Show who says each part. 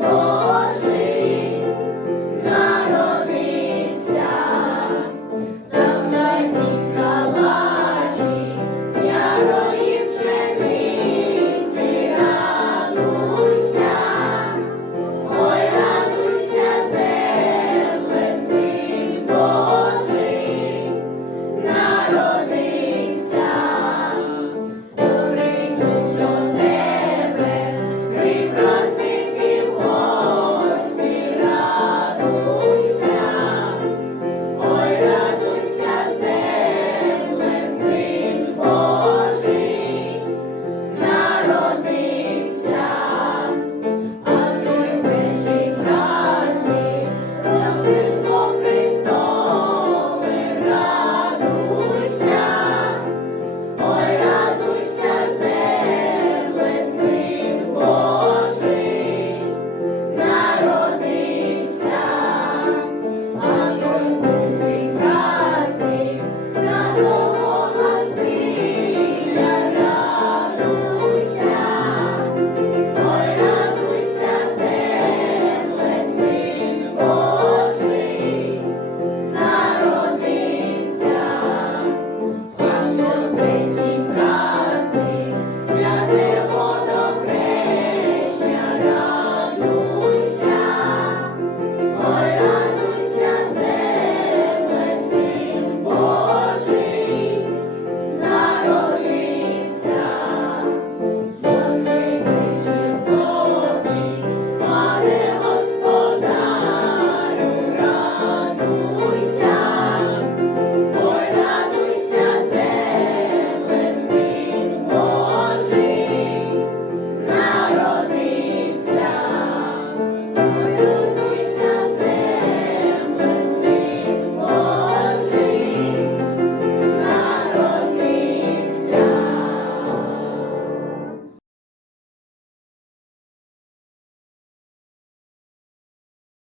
Speaker 1: Lord.